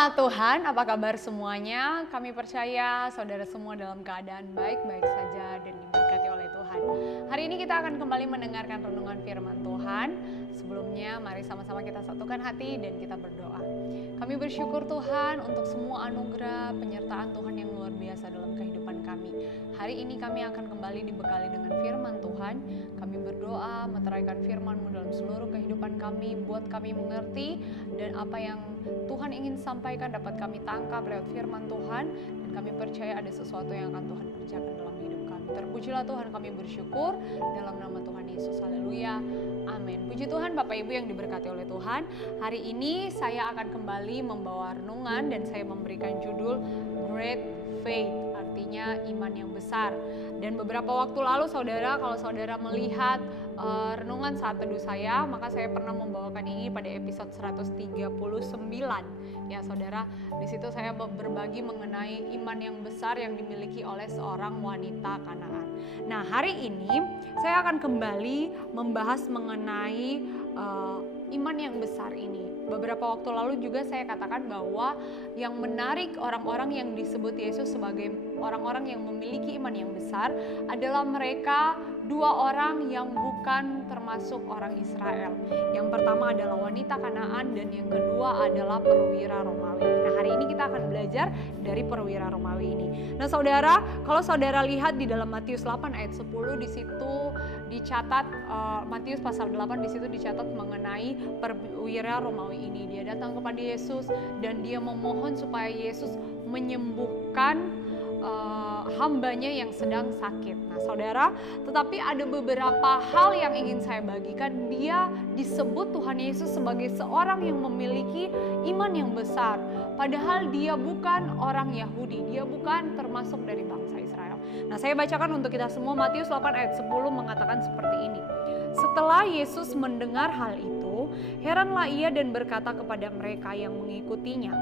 Jemaat Tuhan, apa kabar semuanya? Kami percaya saudara semua dalam keadaan baik-baik saja dan diberkati oleh Tuhan. Hari ini kita akan kembali mendengarkan renungan firman Tuhan. Sebelumnya mari sama-sama kita satukan hati dan kita berdoa. Kami bersyukur Tuhan untuk semua anugerah penyertaan Tuhan yang luar biasa dalam kehidupan kami. Hari ini kami akan kembali dibekali dengan firman Tuhan. Kami berdoa meteraikan firman-Mu dalam seluruh kehidupan kami, buat kami mengerti dan apa yang Tuhan ingin sampaikan dapat kami tangkap lewat firman Tuhan, dan kami percaya ada sesuatu yang akan Tuhan kerjakan dalam hidup kami. Terpujilah Tuhan, kami bersyukur dalam nama Tuhan Yesus. Haleluya. Amin. Puji Tuhan Bapak Ibu yang diberkati oleh Tuhan. Hari ini saya akan kembali membawa renungan dan saya memberikan judul Great Faith, artinya iman yang besar. Dan beberapa waktu lalu saudara, kalau saudara melihat renungan saat teduh saya, maka saya pernah membawakan ini pada episode 139. Ya saudara, di situ saya berbagi mengenai iman yang besar yang dimiliki oleh seorang wanita Kanaan. Nah, hari ini saya akan kembali membahas mengenai iman yang besar ini. Beberapa waktu lalu juga saya katakan bahwa yang menarik orang-orang yang disebut Yesus sebagai orang-orang yang memiliki iman yang besar adalah mereka dua orang yang bukan termasuk orang Israel. Yang pertama adalah wanita Kanaan dan yang kedua adalah perwira Romawi. Nah, hari ini kita akan belajar dari perwira Romawi ini. Nah, saudara, kalau saudara lihat di dalam Matius 8 ayat 10 di situ dicatat Matius pasal 8 di situ dicatat mengenai perwira Romawi ini. Dia datang kepada Yesus dan dia memohon supaya Yesus menyembuhkan hambanya yang sedang sakit. Nah saudara, tetapi ada beberapa hal yang ingin saya bagikan. Dia disebut Tuhan Yesus sebagai seorang yang memiliki iman yang besar. Padahal dia bukan orang Yahudi, dia bukan termasuk dari bangsa Israel. Nah saya bacakan untuk kita semua. Matius 8 ayat 10 mengatakan seperti ini. Setelah Yesus mendengar hal itu, heranlah ia dan berkata kepada mereka yang mengikutinya,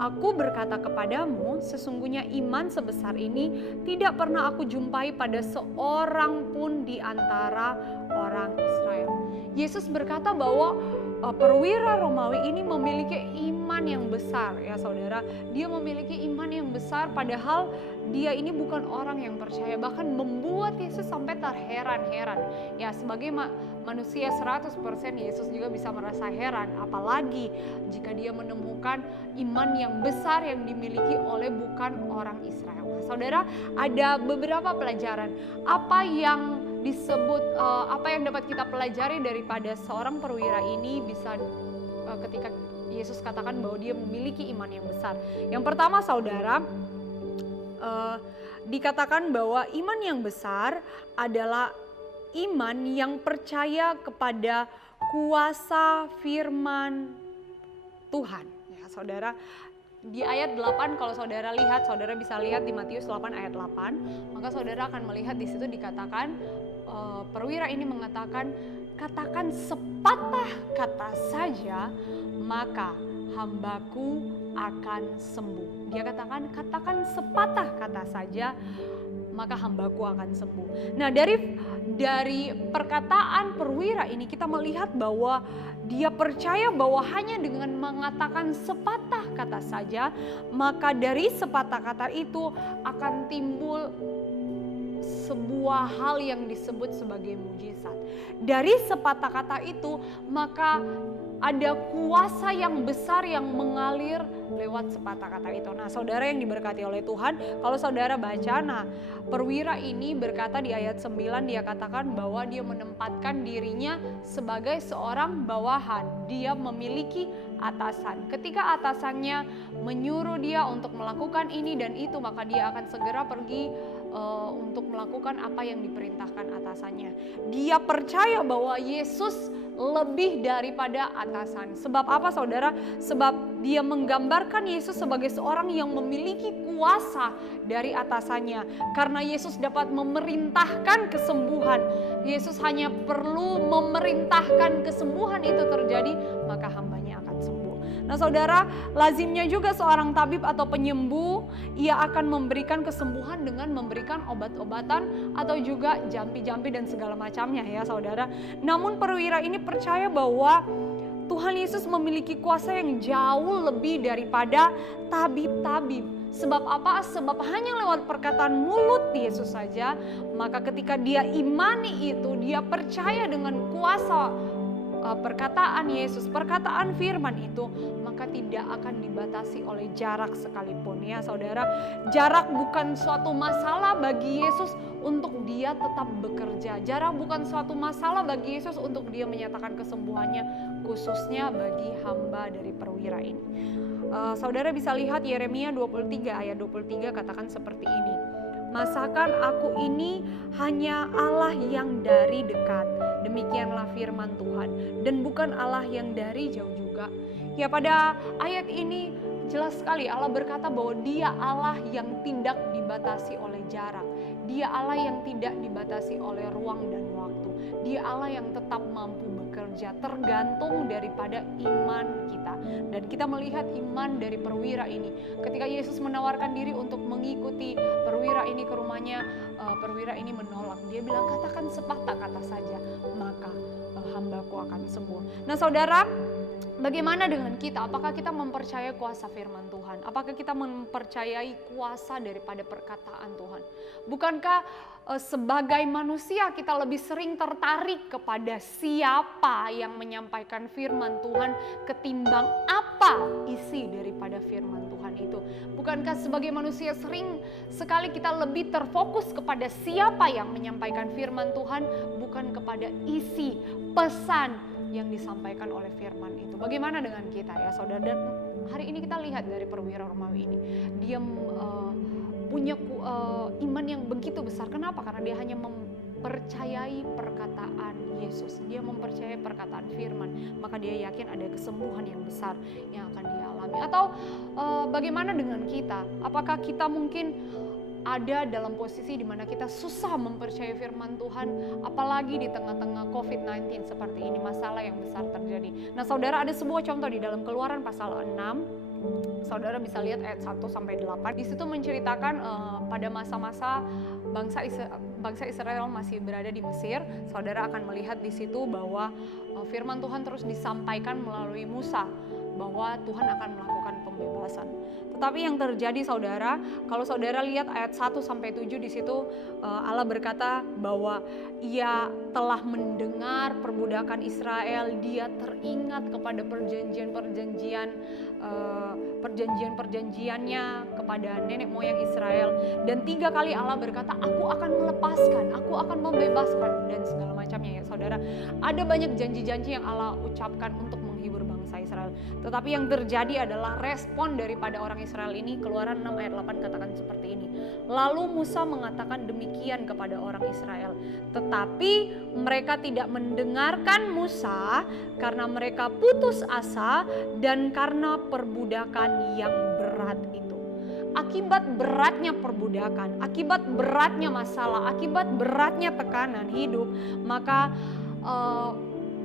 "Aku berkata kepadamu, sesungguhnya iman sebesar ini tidak pernah aku jumpai pada seorang pun di antara orang Israel." Yesus berkata bahwa perwira Romawi ini memiliki iman yang besar, ya saudara. Dia memiliki iman yang besar padahal dia ini bukan orang yang percaya. Bahkan membuat Yesus sampai terheran-heran. Ya, sebagai manusia 100% Yesus juga bisa merasa heran. Apalagi jika dia menemukan iman yang besar yang dimiliki oleh bukan orang Israel. Nah, saudara, ada beberapa pelajaran. Apa yang dapat kita pelajari daripada seorang perwira ini bisa ketika Yesus katakan bahwa dia memiliki iman yang besar. Yang pertama saudara, dikatakan bahwa iman yang besar adalah iman yang percaya kepada kuasa firman Tuhan. Ya saudara, di ayat 8 kalau saudara lihat, saudara bisa lihat di Matius 8 ayat 8, maka saudara akan melihat di situ dikatakan perwira ini mengatakan, "Katakan sepatah kata saja, maka hambaku akan sembuh." Dia katakan sepatah kata saja, maka hambaku akan sembuh. Nah, dari perkataan perwira ini kita melihat bahwa dia percaya bahwa hanya dengan mengatakan sepatah kata saja, maka dari sepatah kata itu akan timbul sebuah hal yang disebut sebagai mujizat. Dari sepatah kata itu, maka ada kuasa yang besar yang mengalir lewat sepatah kata itu. Nah saudara yang diberkati oleh Tuhan, kalau saudara baca, nah perwira ini berkata di ayat 9, dia katakan bahwa dia menempatkan dirinya sebagai seorang bawahan. Dia memiliki atasan. Ketika atasannya menyuruh dia untuk melakukan ini dan itu, maka dia akan segera pergi untuk melakukan apa yang diperintahkan atasannya. Dia percaya bahwa Yesus lebih daripada atasan. Sebab apa saudara? Sebab dia menggambarkan Yesus sebagai seorang yang memiliki kuasa dari atasannya. Karena Yesus dapat memerintahkan kesembuhan. Yesus hanya perlu memerintahkan kesembuhan itu terjadi, maka hambanya akan sembuh. Nah saudara, lazimnya juga seorang tabib atau penyembuh, ia akan memberikan kesembuhan dengan memberikan obat-obatan atau juga jampi-jampi dan segala macamnya ya saudara. Namun perwira ini percaya bahwa Tuhan Yesus memiliki kuasa yang jauh lebih daripada tabib-tabib. Sebab apa? Sebab hanya lewat perkataan mulut Yesus saja, maka ketika dia imani itu, dia percaya dengan kuasa perkataan Yesus, perkataan firman itu, maka tidak akan dibatasi oleh jarak sekalipun ya saudara. Jarak bukan suatu masalah bagi Yesus untuk dia tetap bekerja. Jarak bukan suatu masalah bagi Yesus untuk dia menyatakan kesembuhannya, khususnya bagi hamba dari perwira ini. Saudara bisa lihat Yeremia 23 ayat 23 katakan seperti ini. Masakan aku ini hanya Allah yang dari dekat, demikianlah firman Tuhan, dan bukan Allah yang dari jauh juga. Ya, pada ayat ini jelas sekali Allah berkata bahwa dia Allah yang tidak dibatasi oleh jarak. Dia Allah yang tidak dibatasi oleh ruang dan waktu. Dia Allah yang tetap mampu bekerja, tergantung daripada iman kita. Dan kita melihat iman dari perwira ini. Ketika Yesus menawarkan diri untuk mengikuti perwira ini ke rumahnya, perwira ini menolak. Dia bilang, katakan sepatah kata saja, maka hambaku akan sembuh. Nah saudara, bagaimana dengan kita? Apakah kita mempercayai kuasa firman Tuhan? Apakah kita mempercayai kuasa daripada perkataan Tuhan? Bukankah sebagai manusia kita lebih sering tertarik kepada siapa yang menyampaikan firman Tuhan ketimbang apa isi daripada firman Tuhan itu? Bukankah sebagai manusia sering sekali kita lebih terfokus kepada siapa yang menyampaikan firman Tuhan, bukan kepada isi pesan yang disampaikan oleh firman itu? Bagaimana dengan kita ya saudara? Dan hari ini kita lihat dari perwira Romawi ini, dia punya iman yang begitu besar. Kenapa? Karena dia hanya mempercayai perkataan Yesus. Dia mempercayai perkataan firman, maka dia yakin ada kesembuhan yang besar yang akan dia alami. Atau bagaimana dengan kita? Apakah kita mungkin ada dalam posisi di mana kita susah mempercayai firman Tuhan, apalagi di tengah-tengah COVID-19 seperti ini, masalah yang besar terjadi. Nah saudara, ada sebuah contoh di dalam Keluaran pasal 6, saudara bisa lihat ayat 1-8. Di situ menceritakan pada masa-masa bangsa Israel masih berada di Mesir. Saudara akan melihat di situ bahwa firman Tuhan terus disampaikan melalui Musa, bahwa Tuhan akan melakukan pembebasan. Tetapi yang terjadi saudara, kalau saudara lihat ayat 1-7 di situ Allah berkata bahwa ia telah mendengar perbudakan Israel, dia teringat kepada perjanjiannya kepada nenek moyang Israel, dan 3 kali Allah berkata, aku akan melepaskan, aku akan membebaskan, dan segala macamnya ya saudara. Ada banyak janji-janji yang Allah ucapkan untuk menghibur bangsa Israel. Tetapi yang terjadi adalah respon daripada orang Israel ini. Keluaran 6 ayat 8 katakan seperti ini. Lalu Musa mengatakan demikian kepada orang Israel, tetapi mereka tidak mendengarkan Musa karena mereka putus asa dan karena perbudakan yang berat itu. Akibat beratnya perbudakan, akibat beratnya masalah, akibat beratnya tekanan hidup, maka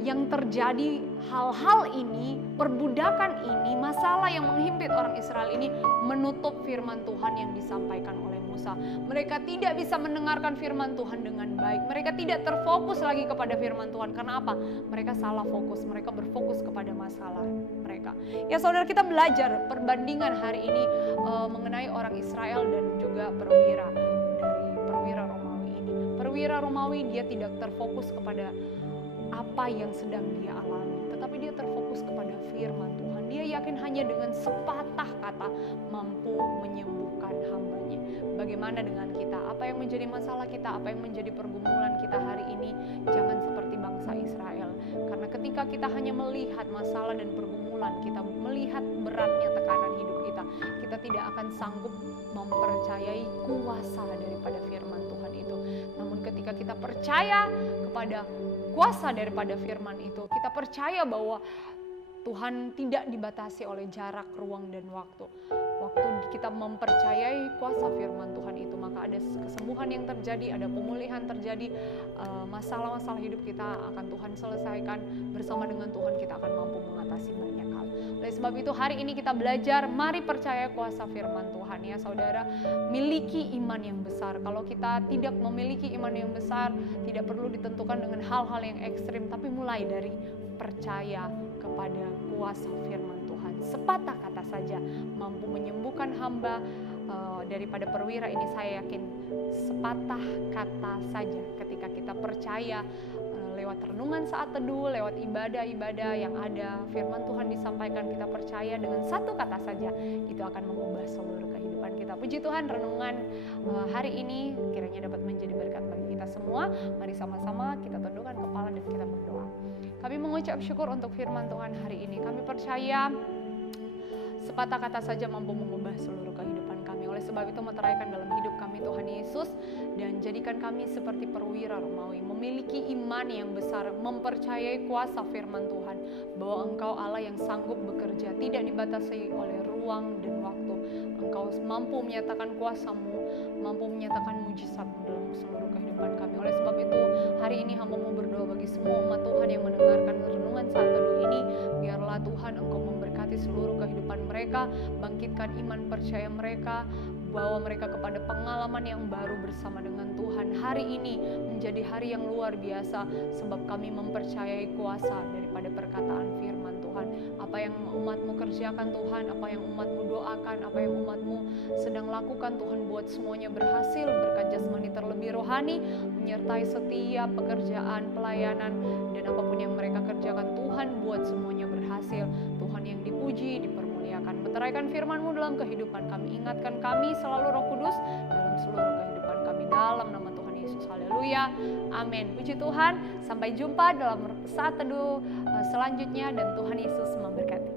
yang terjadi hal-hal ini, perbudakan ini, masalah yang menghimpit orang Israel ini menutup firman Tuhan yang disampaikan oleh Musa. Mereka tidak bisa mendengarkan firman Tuhan dengan baik. Mereka tidak terfokus lagi kepada firman Tuhan. Karena apa? Mereka salah fokus. Mereka berfokus kepada masalah mereka. Ya saudara, kita belajar perbandingan hari ini mengenai orang Israel dan juga perwira dari perwira Romawi ini. Perwira Romawi dia tidak terfokus kepada apa yang sedang dia alami, tetapi dia terfokus kepada firman Tuhan. Dia yakin hanya dengan sepatah kata mampu menyembuhkan hambanya. Bagaimana dengan kita? Apa yang menjadi masalah kita? Apa yang menjadi pergumulan kita hari ini? Jangan seperti bangsa Israel. Karena ketika kita hanya melihat masalah dan pergumulan, kita melihat beratnya tekanan hidup kita tidak akan sanggup mempercayai kuasa daripada firman Tuhan itu. Namun ketika kita percaya kepada kuasa daripada firman itu, kita percaya bahwa Tuhan tidak dibatasi oleh jarak, ruang, dan waktu. waktu kita mempercayai kuasa firman Tuhan itu, maka ada kesembuhan yang terjadi, ada pemulihan terjadi, masalah-masalah hidup kita akan Tuhan selesaikan. Bersama dengan Tuhan kita akan mampu mengatasi banyak hal. Oleh sebab itu hari ini kita belajar, mari percaya kuasa firman Tuhan ya saudara. Miliki iman yang besar. Kalau kita tidak memiliki iman yang besar, tidak perlu ditentukan dengan hal-hal yang ekstrim, tapi mulai dari percaya kepada kuasa firman Tuhan. Sepatah kata saja mampu menyembuhkan hamba. Daripada perwira ini saya yakin sepatah kata saja ketika kita percaya, lewat renungan saat teduh, lewat ibadah-ibadah yang ada, firman Tuhan disampaikan, kita percaya dengan satu kata saja itu akan mengubah seluruh kehidupan kita. Puji Tuhan, renungan hari ini kiranya dapat menjadi berkat bagi kita semua. Mari sama-sama kita tundukkan kepala dan kita berdoa. Kami mengucap syukur untuk firman Tuhan hari ini. Kami percaya sepatah kata saja mampu mengubah seluruh kehidupan kami. Oleh sebab itu meteraikan dalam hidup kami Tuhan Yesus, dan jadikan kami seperti perwira Romawi, memiliki iman yang besar, mempercayai kuasa firman Tuhan, bahwa Engkau Allah yang sanggup bekerja, tidak dibatasi oleh ruang dan waktu. Engkau mampu menyatakan kuasa-Mu, mampu menyatakan mujizat-Mu dalam seluruh kehidupan kami. Oleh sebab itu hari ini hamba-Mu berdoa bagi semua umat Tuhan yang mendengarkan renungan saat teduh ini, biarlah Tuhan Engkau memberkati seluruh kehidupan mereka, bangkitkan iman percaya mereka, bawa mereka kepada pengalaman yang baru bersama dengan Tuhan. Hari ini menjadi hari yang luar biasa, sebab kami mempercayai kuasa daripada perkataan firman Tuhan. Apa yang umat-Mu kerjakan Tuhan, apa yang umat-Mu doakan, apa yang umat-Mu sedang lakukan Tuhan, buat semuanya berhasil, berkat jasmani terlebih rohani, menyertai setiap pekerjaan, pelayanan, dan apapun yang mereka kerjakan Tuhan, buat semuanya berhasil. Tuhan yang dipuji, dipermuliakan. Meteraikan firman-Mu dalam kehidupan kami, ingatkan kami selalu Roh Kudus dalam seluruh kehidupan kami, dalam nama Tuhan Yesus. Haleluya, amin. Puji Tuhan, sampai jumpa dalam saat teduh selanjutnya, dan Tuhan Yesus memberkati.